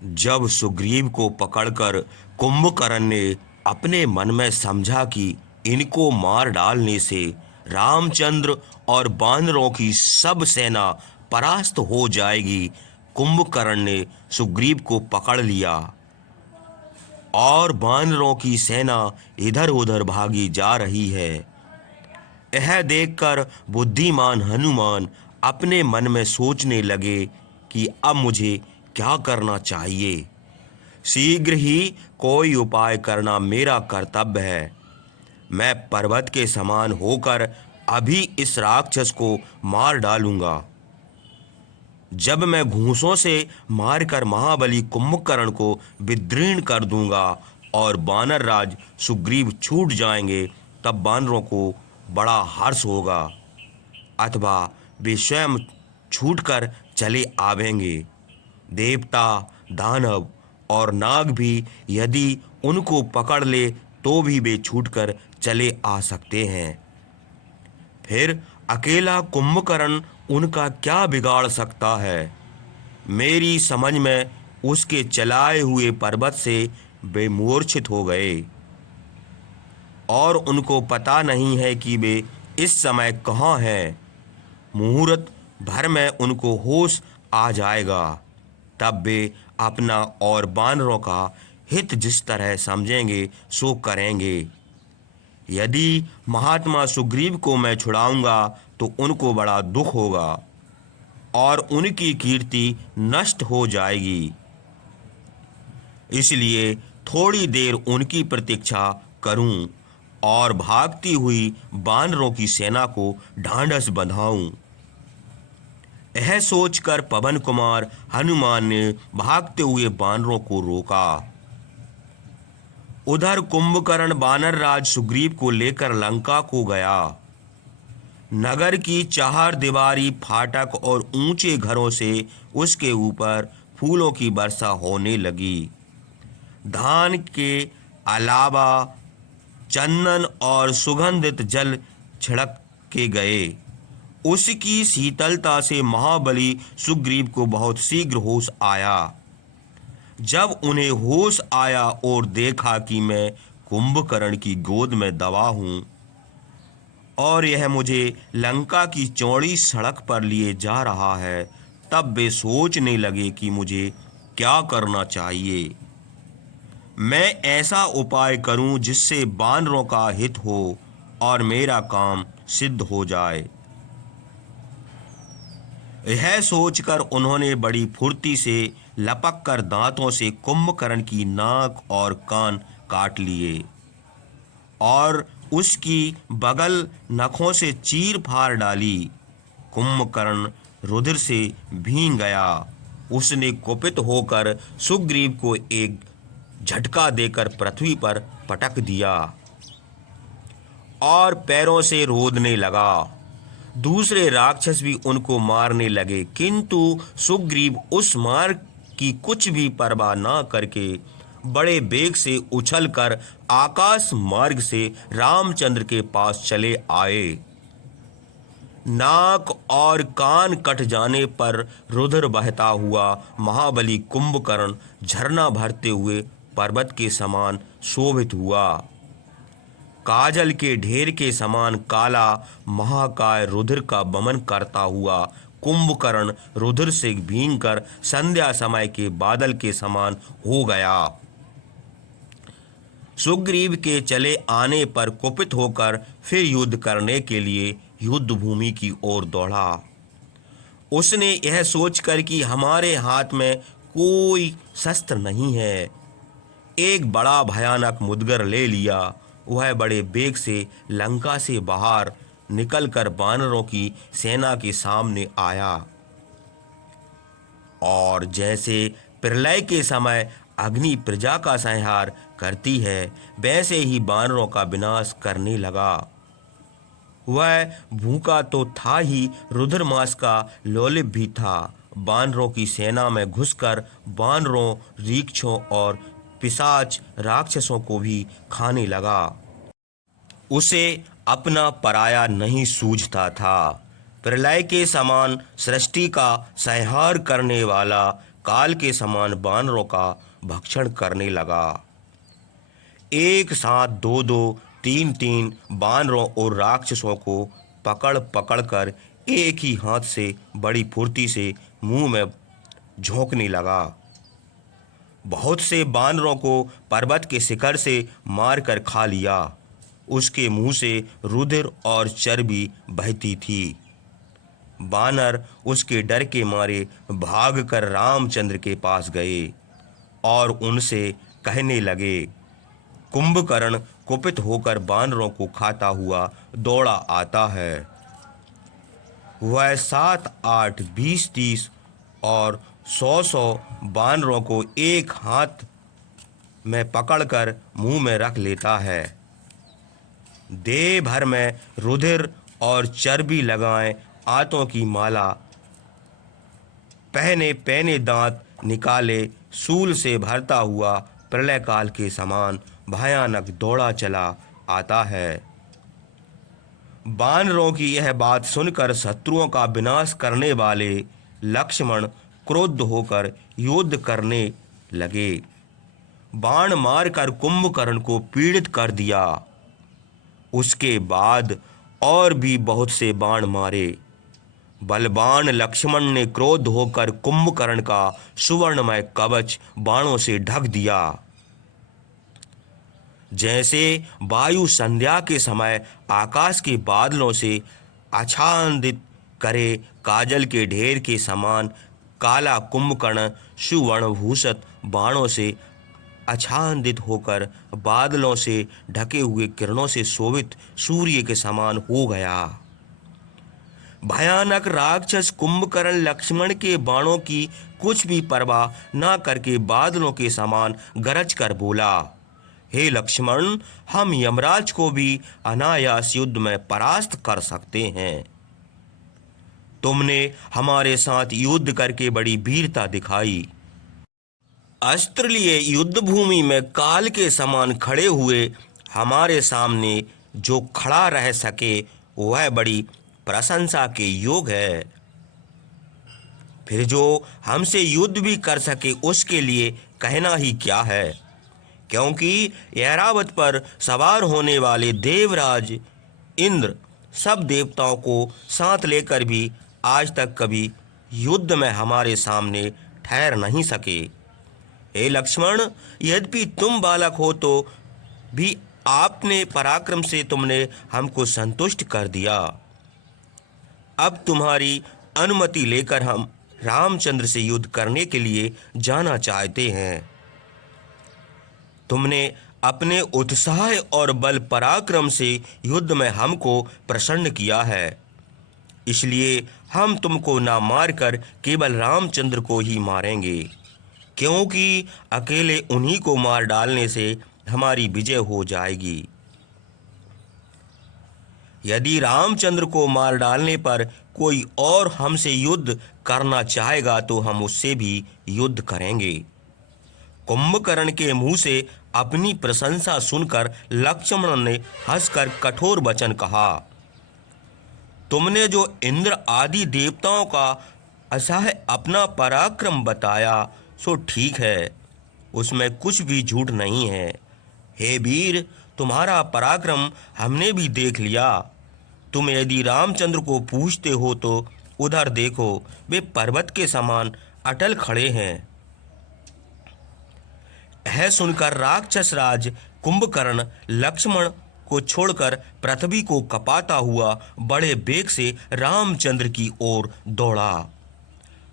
जब सुग्रीव को पकड़कर कुंभकर्ण ने अपने मन में समझा कि इनको मार डालने से रामचंद्र और बानरों की सब सेना परास्त हो जाएगी, कुंभकर्ण ने सुग्रीव को पकड़ लिया और बानरों की सेना इधर उधर भागी जा रही है। यह देखकर बुद्धिमान हनुमान अपने मन में सोचने लगे कि अब मुझे क्या करना चाहिए। शीघ्र ही कोई उपाय करना मेरा कर्तव्य है। मैं पर्वत के समान होकर अभी इस राक्षस को मार डालूंगा। जब मैं घूंसों से मारकर महाबली कुंभकर्ण को विदीर्ण कर दूंगा और वानर राज सुग्रीव छूट जाएंगे, तब वानरों को बड़ा हर्ष होगा, अथवा वे स्वयं छूटकर चले आवेंगे। देवता, दानव और नाग भी यदि उनको पकड़ ले तो भी वे छूटकर चले आ सकते हैं। फिर अकेला कुंभकर्ण उनका क्या बिगाड़ सकता है। मेरी समझ में उसके चलाए हुए पर्वत से वे मूर्छित हो गए और उनको पता नहीं है कि वे इस समय कहाँ हैं। मुहूर्त भर में उनको होश आ जाएगा, तब वे अपना और बानरों का हित जिस तरह समझेंगे सो करेंगे। यदि महात्मा सुग्रीव को मैं छुड़ाऊंगा तो उनको बड़ा दुख होगा और उनकी कीर्ति नष्ट हो जाएगी। इसलिए थोड़ी देर उनकी प्रतीक्षा करूं और भागती हुई बानरों की सेना को ढांढस बंधाऊं। यह सोचकर पवन कुमार हनुमान ने भागते हुए बानरों को रोका। उधर कुंभकर्ण वानर राज सुग्रीव को लेकर लंका को गया। नगर की चार दीवारी, फाटक और ऊंचे घरों से उसके ऊपर फूलों की वर्षा होने लगी। धान के अलावा चंदन और सुगंधित जल छिड़क के गए। उसकी शीतलता से महाबली सुग्रीव को बहुत शीघ्र होश आया। जब उन्हें होश आया और देखा कि मैं कुंभकर्ण की गोद में दबा हूं और यह मुझे लंका की चौड़ी सड़क पर लिए जा रहा है, तब वे सोचने लगे कि मुझे क्या करना चाहिए। मैं ऐसा उपाय करूं जिससे बानरों का हित हो और मेरा काम सिद्ध हो जाए। यह सोचकर उन्होंने बड़ी फुर्ती से लपक कर दांतों से कुंभकर्ण की नाक और कान काट लिए और उसकी बगल नखों से चीर फाड़ डाली। कुंभकर्ण रुधिर से भीग गया। उसने कुपित होकर सुग्रीव को एक झटका देकर पृथ्वी पर पटक दिया और पैरों से रोदने लगा। दूसरे राक्षस भी उनको मारने लगे, किंतु सुग्रीव उस मार की कुछ भी परवाह न करके बड़े वेग से उछलकर आकाश मार्ग से रामचंद्र के पास चले आए। नाक और कान कट जाने पर रुधिर बहता हुआ महाबली कुंभकर्ण झरना भरते हुए पर्वत के समान शोभित हुआ। काजल के ढेर के समान काला महाकाय रुधिर का वमन करता हुआ कुंभकर्ण रुधिर से भीगकर संध्या समय के बादल के समान हो गया। सुग्रीव के चले आने पर कुपित होकर फिर युद्ध करने के लिए युद्ध भूमि की ओर दौड़ा। उसने यह सोचकर कि हमारे हाथ में कोई शस्त्र नहीं है, एक बड़ा भयानक मुदगर ले लिया। वह बड़े वेग से लंका से बाहर निकलकर वानरों की सेना के सामने आया और जैसे प्रलय के समय अग्नि प्रजा का संहार करती है, वैसे ही वानरों का विनाश करने लगा। वह भूखा तो था ही, रुद्रमास का लोलिप भी था। वानरों की सेना में घुसकर वानरों, रीक्षों और पिशाच राक्षसों को भी खाने लगा। उसे अपना पराया नहीं सूझता था। प्रलय के समान सृष्टि का संहार करने वाला काल के समान बानरों का भक्षण करने लगा। एक साथ दो दो, तीन तीन बानरों और राक्षसों को पकड़ पकड़ कर एक ही हाथ से बड़ी फुर्ती से मुंह में झोंकने लगा। बहुत से बानरों को पर्वत के शिखर से मारकर खा लिया। उसके मुंह से रुधिर और चर्बी बहती थी। बानर उसके डर के मारे भागकर रामचंद्र के पास गए और उनसे कहने लगे। कुंभकर्ण कुपित होकर बानरों को खाता हुआ दौड़ा आता है। वह 7 8 20 30 और 100 बानरों को एक हाथ में पकड़कर मुंह में रख लेता है। देह भर में रुधिर और चर्बी लगाए आंतों की माला पहने पहने दांत निकाले सूल से भरता हुआ प्रलय काल के समान भयानक दौड़ा चला आता है। बानरों की यह बात सुनकर शत्रुओं का विनाश करने वाले लक्ष्मण क्रुद्ध होकर युद्ध करने लगे। बाण मारकर कुंभकर्ण को पीड़ित कर दिया। उसके बाद और भी बहुत से बाण मारे। बलवान लक्ष्मण ने क्रोध होकर कुंभकर्ण का सुवर्णमय कवच बाणों से ढक दिया। जैसे वायु संध्या के समय आकाश के बादलों से आच्छादित करे काजल के ढेर के समान काला कुंभकर्ण सुवर्णभूषित बाणों से आच्छादित होकर बादलों से ढके हुए किरणों से शोभित सूर्य के समान हो गया। भयानक राक्षस कुंभकर्ण लक्ष्मण के बाणों की कुछ भी परवाह न करके बादलों के समान गरज कर बोला, हे लक्ष्मण, हम यमराज को भी अनायास युद्ध में परास्त कर सकते हैं। तुमने हमारे साथ युद्ध करके बड़ी वीरता दिखाई। अस्त्र लिए युद्ध भूमि में काल के समान खड़े हुए हमारे सामने जो खड़ा रह सके वह बड़ी प्रशंसा के योग है। फिर जो हमसे युद्ध भी कर सके उसके लिए कहना ही क्या है, क्योंकि ऐरावत पर सवार होने वाले देवराज इंद्र सब देवताओं को साथ लेकर भी आज तक कभी युद्ध में हमारे सामने ठहर नहीं सके। हे लक्ष्मण, यद्यपि तुम बालक हो तो भी आपने पराक्रम से तुमने हमको संतुष्ट कर दिया। अब तुम्हारी अनुमति लेकर हम रामचंद्र से युद्ध करने के लिए जाना चाहते हैं। तुमने अपने उत्साह और बल पराक्रम से युद्ध में हमको प्रसन्न किया है, इसलिए हम तुमको ना मारकर केवल रामचंद्र को ही मारेंगे, क्योंकि अकेले उन्हीं को मार डालने से हमारी विजय हो जाएगी। यदि रामचंद्र को मार डालने पर कोई और हमसे युद्ध करना चाहेगा तो हम उससे भी युद्ध करेंगे। कुंभकर्ण के मुंह से अपनी प्रशंसा सुनकर लक्ष्मण ने हंसकर कठोर वचन कहा, तुमने जो इंद्र आदि देवताओं का असह्य अपना पराक्रम बताया सो ठीक है, उसमें कुछ भी झूठ नहीं है। हे वीर, तुम्हारा पराक्रम हमने भी देख लिया। तुम यदि रामचंद्र को पूछते हो तो उधर देखो, वे पर्वत के समान अटल खड़े हैं। यह सुनकर राक्षस राज कुंभकर्ण लक्ष्मण को छोड़कर पृथ्वी को कपाता हुआ बड़े वेग से रामचंद्र की ओर दौड़ा।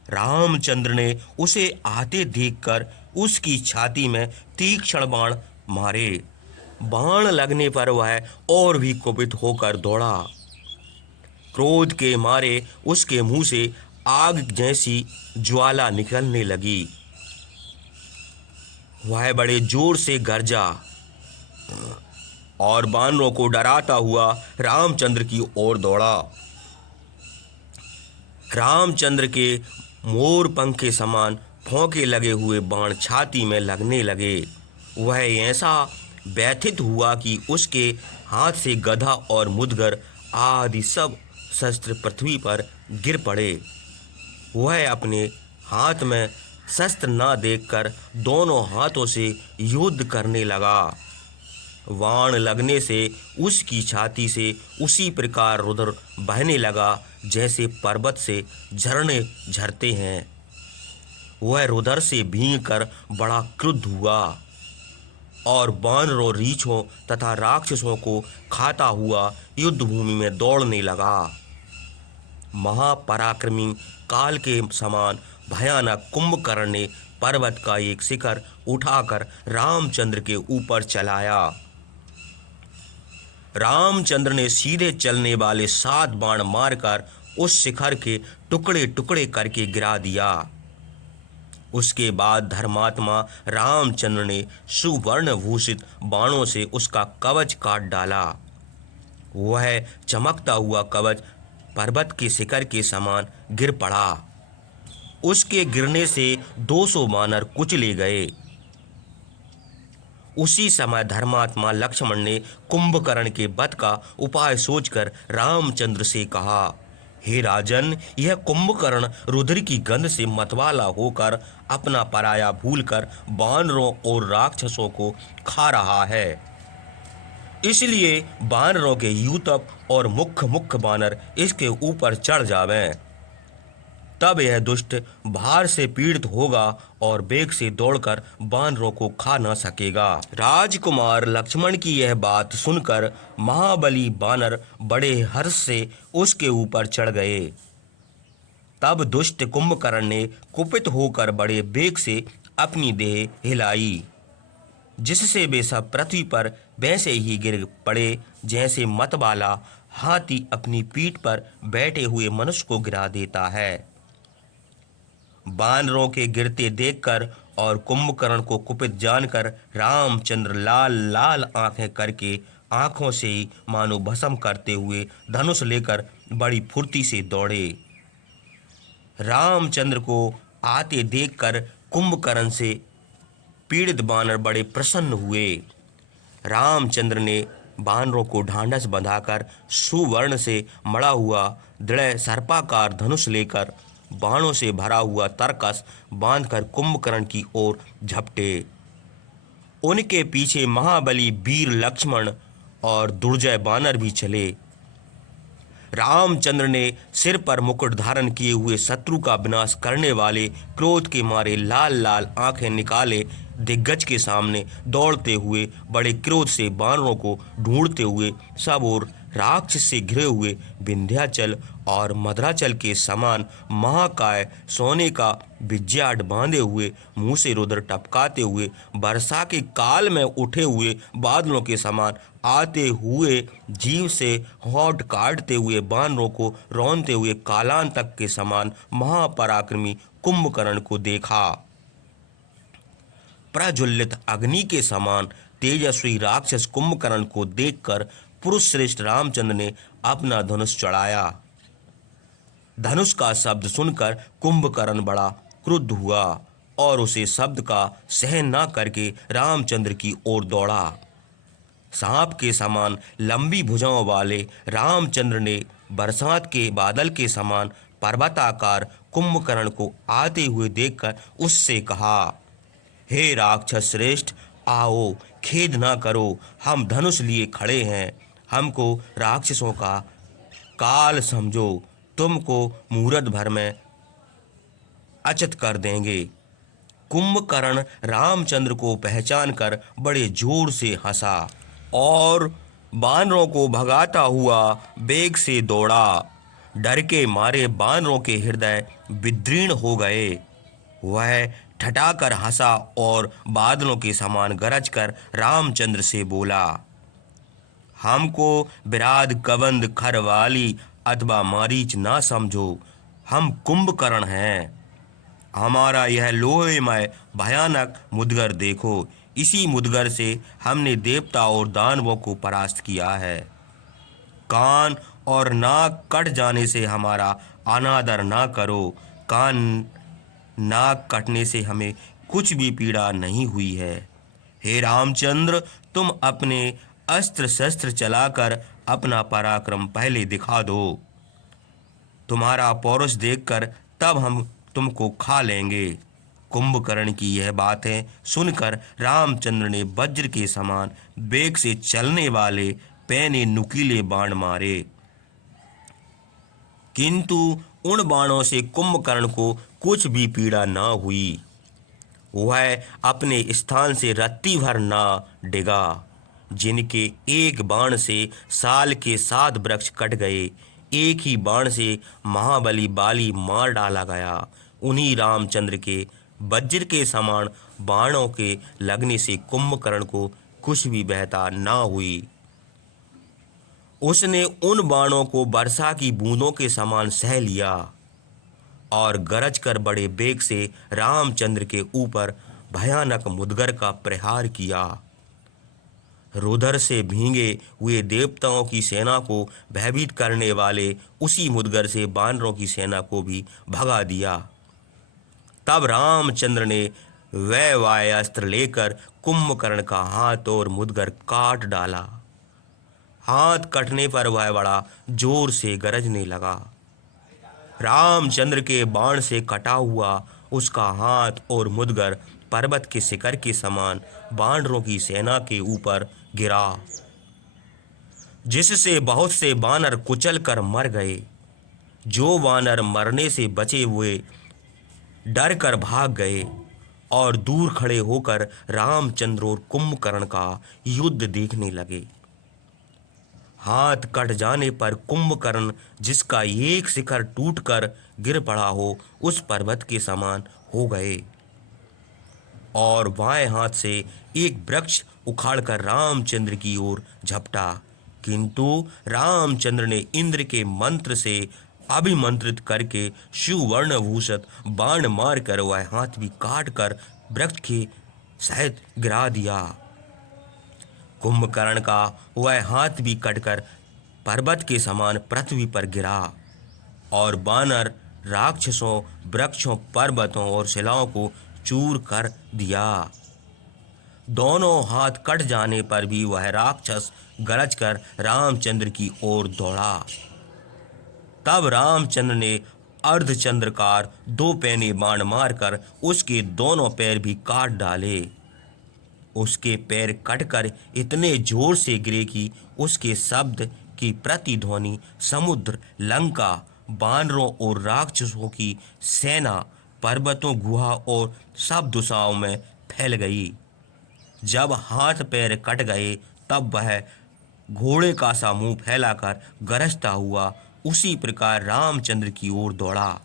रामचंद्र ने उसे आते देखकर उसकी छाती में तीक्ष्ण बाण मारे। बाण लगने पर वह और भी कुपित होकर दौड़ा। क्रोध के मारे उसके मुंह से आग जैसी ज्वाला निकलने लगी। वह बड़े जोर से गरजा और बानरों को डराता हुआ रामचंद्र की ओर दौड़ा। रामचंद्र के मोर पंख के समान फोंके लगे हुए बाण छाती में लगने लगे। वह ऐसा व्यथित हुआ कि उसके हाथ से गदा और मुदगर आदि सब शस्त्र पृथ्वी पर गिर पड़े। वह अपने हाथ में शस्त्र न देखकर दोनों हाथों से युद्ध करने लगा। वाण लगने से उसकी छाती से उसी प्रकार रुधिर बहने लगा जैसे पर्वत से झरने झरते हैं। वह रुधिर से भीग कर बड़ा क्रुद्ध हुआ और वानरों, रीछों तथा राक्षसों को खाता हुआ युद्ध भूमि में दौड़ने लगा। महापराक्रमी काल के समान भयानक कुंभकर्ण ने पर्वत का एक शिखर उठाकर रामचंद्र के ऊपर चलाया। रामचंद्र ने सीधे चलने वाले 7 बाण मारकर उस शिखर के टुकड़े टुकड़े करके गिरा दिया। उसके बाद धर्मात्मा रामचंद्र ने सुवर्ण भूषित बाणों से उसका कवच काट डाला। वह चमकता हुआ कवच पर्वत के शिखर के समान गिर पड़ा। उसके गिरने से 200 वानर कुचले गए। उसी समय धर्मात्मा लक्ष्मण ने कुंभकर्ण के वध का उपाय सोचकर रामचंद्र से कहा, हे राजन, यह कुंभकर्ण रुधिर की गंध से मतवाला होकर अपना पराया भूलकर वानरों और राक्षसों को खा रहा है। इसलिए वानरों के यूतप और मुख्य मुख्य वानर इसके ऊपर चढ़ जावें। तब यह दुष्ट भार से पीड़ित होगा और वेग से दौड़कर वानरों को खा न सकेगा। राजकुमार लक्ष्मण की यह बात सुनकर महाबली वानर बड़े हर्ष से उसके ऊपर चढ़ गए। तब दुष्ट कुंभकर्ण ने कुपित होकर बड़े वेग से अपनी देह हिलाई, जिससे वे सब पृथ्वी पर वैसे ही गिर पड़े जैसे मतवाला हाथी अपनी पीठ पर बैठे हुए मनुष्य को गिरा देता है। वानरों के गिरते देखकर और कुंभकर्ण को कुपित जानकर रामचंद्र लाल लाल आंखें करके आंखों से ही मानो भस्म करते हुए धनुष लेकर बड़ी फुर्ती से दौड़े। रामचंद्र को आते देखकर कुंभकर्ण से पीड़ित वानर बड़े प्रसन्न हुए। रामचंद्र ने वानरों को ढांढस बंधाकर सुवर्ण से मड़ा हुआ दृढ़ सर्पाकार धनुष लेकर बाणों से भरा हुआ तरकस बांधकर कुंभकर्ण की ओर झपटे। उनके पीछे महाबली वीर लक्ष्मण और दुर्जय वानर भी चले। रामचंद्र ने सिर पर मुकुट धारण किए हुए शत्रु का विनाश करने वाले क्रोध के मारे लाल लाल आंखें निकाले दिग्गज के सामने दौड़ते हुए बड़े क्रोध से वानरों को ढूंढते हुए सब ओर राक्षस से घिरे हुए विंध्याचल और मद्राचल के समान महाकाय सोने का विज्याट बांधे हुए मुंह से रुधिर टपकाते हुए वर्षा के काल में उठे हुए बादलों के समान आते हुए जीव से होंठ काटते हुए वानरों को रौंदते हुए कालांतक के समान महापराक्रमी कुंभकर्ण को देखा। प्रज्वलित अग्नि के समान तेजस्वी राक्षस कुंभकर्ण को देखकर पुरुष श्रेष्ठ रामचंद्र ने अपना धनुष चढ़ाया। धनुष का शब्द सुनकर कुंभकर्ण बड़ा क्रुद्ध हुआ और उसे शब्द का सहन न करके रामचंद्र की ओर दौड़ा। सांप के समान लंबी भुजाओं वाले रामचंद्र ने बरसात के बादल के समान पर्वताकार कुंभकर्ण को आते हुए देखकर उससे कहा, हे राक्षस श्रेष्ठ, आओ, खेद ना करो, हम धनुष लिए खड़े हैं। हमको राक्षसों का काल समझो, तुमको मुहूर्त भर में अचत कर देंगे। कुंभकर्ण रामचंद्र को पहचान कर बड़े जोर से हंसा और वानरों को भगाता हुआ वेग से दौड़ा। डर के मारे वानरों के हृदय विदीर्ण हो गए। वह ठठाकर हंसा और बादलों के समान गरज कर रामचंद्र से बोला, हमको विराध कबंध खरवाली अथवा मारीच ना समझो, हम कुंभकर्ण हैं। हमारा यह लोहेमय भयानक मुदगर देखो, इसी मुदगर से हमने देवता और दानवों को परास्त किया है। कान और नाक कट जाने से हमारा अनादर ना करो। कान नाक कटने से हमें कुछ भी पीड़ा नहीं हुई है। हे रामचंद्र, तुम अपने अस्त्र शस्त्र चलाकर अपना पराक्रम पहले दिखा दो। तुम्हारा पौरुष देखकर तब हम तुमको खा लेंगे। कुंभकर्ण की यह बातें सुनकर रामचंद्र ने वज्र के समान वेग से चलने वाले पैने नुकीले बाण मारे, किंतु उन बाणों से कुंभकर्ण को कुछ भी पीड़ा न हुई। वह अपने स्थान से रत्ती भर ना डिगा। जिनके एक बाण से साल के 7 वृक्ष कट गए, एक ही बाण से महाबली बाली मार डाला गया। उन्हीं रामचंद्र के वज्र के समान बाणों के लगने से कुंभकर्ण को कुछ भी व्यथा ना हुई। उसने उन बाणों को वर्षा की बूंदों के समान सह लिया और गरज कर बड़े वेग से रामचंद्र के ऊपर भयानक मुदगर का प्रहार किया। रुधिर से भीगे हुए देवताओं की सेना को भयभीत करने वाले उसी मुदगर से वानरों की सेना को भी भगा दिया। तब रामचंद्र ने वह वायास्त्र लेकर कुंभकर्ण का हाथ और मुदगर काट डाला। हाथ कटने पर वह बड़ा जोर से गरजने लगा। रामचंद्र के बाण से कटा हुआ उसका हाथ और मुदगर पर्वत के शिखर के समान वानरों की सेना के ऊपर गिरा, जिससे बहुत से वानर कुचल कर मर गए। जो वानर मरने से बचे हुए डर कर भाग गए और दूर खड़े होकर रामचंद्र और कुंभकर्ण का युद्ध देखने लगे। हाथ कट जाने पर कुंभकर्ण, जिसका एक शिखर टूटकर गिर पड़ा हो, उस पर्वत के समान हो गए और बाएं हाथ से एक वृक्ष उखाड़कर रामचंद्र की ओर झपटा, किंतु रामचंद्र ने इंद्र के मंत्र से अभिमंत्रित करके सुवर्ण भूषित बाण मारकर वह हाथ भी काट कर वृक्ष के सहित गिरा दिया। कुंभकर्ण का वह हाथ भी कटकर पर्वत के समान पृथ्वी पर गिरा और वानर राक्षसों, वृक्षों, पर्वतों और शिलाओं को चूर कर दिया। दोनों हाथ कट जाने पर भी वह राक्षस गरज कर रामचंद्र की ओर दौड़ा। तब रामचंद्र ने अर्धचंद्रकार 2 पैने बाण मारकर उसके दोनों पैर भी काट डाले। उसके पैर कटकर इतने जोर से गिरे कि उसके शब्द की प्रतिध्वनि समुद्र, लंका, वानरों और राक्षसों की सेना, पर्वतों, गुहा और सब दिशाओं में फैल गई। जब हाथ पैर कट गए तब वह घोड़े का सा मुंह फैलाकर गरजता हुआ उसी प्रकार रामचंद्र की ओर दौड़ा,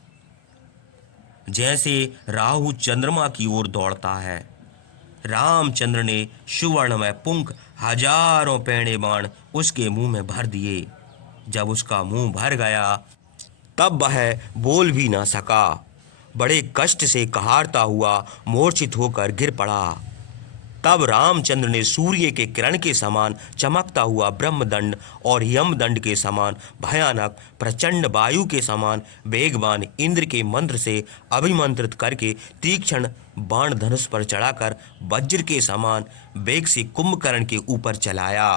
जैसे राहु चंद्रमा की ओर दौड़ता है। रामचंद्र ने सुवर्णमय पुंख हजारों पैणे बाण उसके मुंह में भर दिए। जब उसका मुंह भर गया तब वह बोल भी न सका। बड़े कष्ट से कहारता हुआ मूर्छित होकर गिर पड़ा। तब रामचंद्र ने सूर्य के किरण के समान चमकता हुआ ब्रह्मदंड और यमदंड के समान भयानक प्रचंड वायु के समान वेगवान इंद्र के मंत्र से अभिमंत्रित करके तीक्ष्ण बाण धनुष पर चढ़ाकर वज्र के समान वेग से कुंभकर्ण के ऊपर चलाया।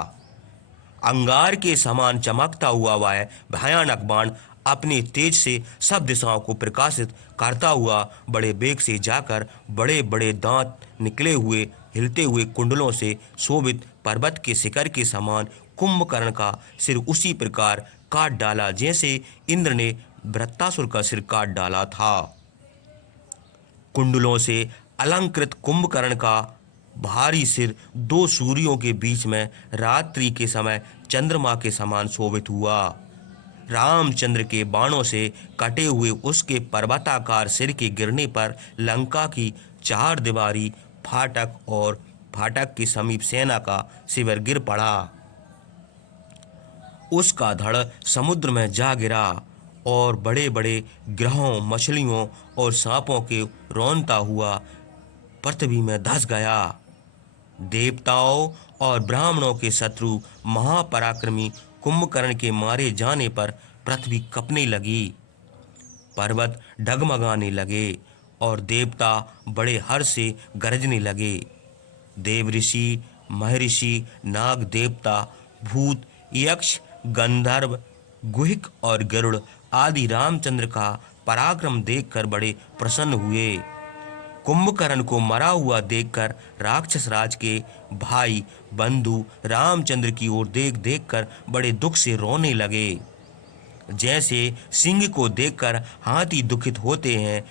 अंगार के समान चमकता हुआ वह भयानक बाण अपने तेज से सब दिशाओं को प्रकाशित करता हुआ बड़े वेग से जाकर बड़े बड़े दांत निकले हुए हिलते हुए कुंडलों से शोभित पर्वत के शिखर के समान कुंभकर्ण का सिर उसी प्रकार काट डाला जैसे इंद्र ने वृत्तासुर का सिर काट डाला था। कुंडलों से अलंकृत कुंभकर्ण का भारी सिर 2 सूर्यों के बीच में रात्रि के समय चंद्रमा के समान शोभित हुआ। रामचंद्र के बाणों से कटे हुए उसके पर्वताकार सिर के गिरने पर लंका की 4 दीवारी फाटक और फाटक के समीप सेना का शिविर गिर पड़ा। उसका धड़ समुद्र में जा गिरा और बड़े बड़े ग्रहों, मछलियों और सांपों के रौंदता हुआ पृथ्वी में धंस गया। देवताओं और ब्राह्मणों के शत्रु महापराक्रमी कुंभकर्ण के मारे जाने पर पृथ्वी कँपने लगी, पर्वत डगमगाने लगे और देवता बड़े हर्ष से गरजने लगे। देव ऋषि, महर्षि, नाग देवता, भूत, यक्ष, गंधर्व, गुहिक और गरुड़ आदि रामचंद्र का पराक्रम देखकर बड़े प्रसन्न हुए। कुंभकर्ण को मरा हुआ देखकर राक्षस राज के भाई बंधु रामचंद्र की ओर देख देखकर बड़े दुख से रोने लगे। जैसे सिंह को देखकर हाथी दुखित होते हैं,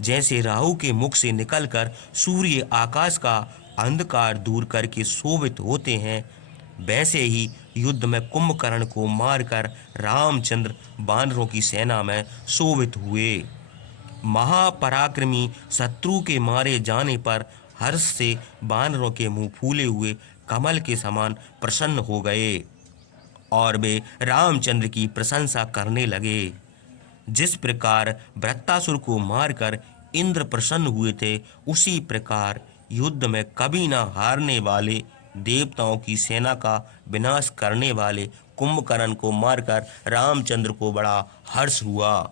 जैसे राहु के मुख से निकलकर सूर्य आकाश का अंधकार दूर करके शोभित होते हैं, वैसे ही युद्ध में कुंभकर्ण को मारकर रामचंद्र बानरों की सेना में शोभित हुए। महापराक्रमी शत्रु के मारे जाने पर हर्ष से बानरों के मुंह फूले हुए कमल के समान प्रसन्न हो गए और वे रामचंद्र की प्रशंसा करने लगे। जिस प्रकार वृत्तासुर को मारकर इंद्र प्रसन्न हुए थे, उसी प्रकार युद्ध में कभी न हारने वाले देवताओं की सेना का विनाश करने वाले कुंभकर्ण को मारकर रामचंद्र को बड़ा हर्ष हुआ।